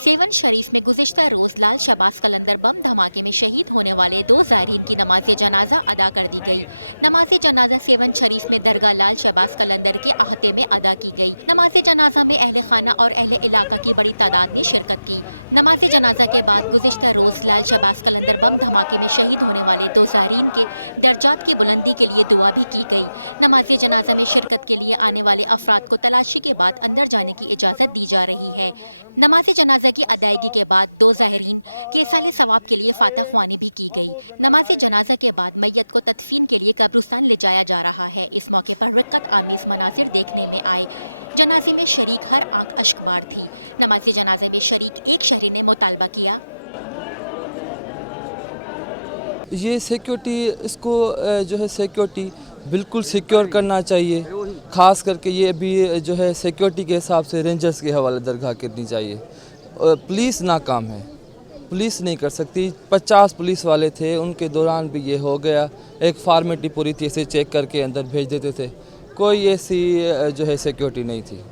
Seven शरीफ में गुज़िश्ता रोज़ लाल शबास कलंदर बम धमाके में शहीद होने वाले 2 ज़ायरीन की नमाज जनाजा अदा कर दी गई। नमाज जनाजा सेवन शरीफ में दरगाह लाल शबास कलंदर के अहते में अदा की गई। नमाज जनाजा में अहले खाना और अहले इलाका की बड़ी तादाद ने शिरकत की। नमाज जनाजा के बाद गुज़िश्ता रोज़ लाल शबास कलंदर बम धमाके में शहीद होने वाले 2 ज़ायरीन के दर्जात की बुलंदी के लिए दुआ भी की गई। नमाज जनाजा में शिरकत के लिए आने वाले अफराद को तलाशी के बाद अंदर जाने की इजाज़त दी जा रही है। नमाज जनाजा की अदायगी के बाद 2 ज़ाहिरीन के साले सवाब के लिए फातह ख्वानी भी की गई। नमाज जनाजा के बाद मैयत को तदफीन के लिए कब्रिस्तान ले जाया जा रहा है। इस मौके पर रिक्कत आमीज़ मनाजिर देखने में आए। जनाजे में शरीक हर आंख अश्कबार थी। नमाज जनाजे में शरीक एक शहरी ने मुतालबा किया, ये सिक्योरिटी इसको जो है सिक्योरिटी बिल्कुल सिक्योर करना चाहिए। ख़ास करके ये भी जो है सिक्योरिटी के हिसाब से रेंजर्स के हवाले दरगाह करनी चाहिए। पुलिस नाकाम है, पुलिस नहीं कर सकती। 50 पुलिस वाले थे, उनके दौरान भी ये हो गया। एक फार्मेलिटी पूरी थी, इसे चेक करके अंदर भेज देते थे। कोई ऐसी जो है सिक्योरिटी नहीं थी।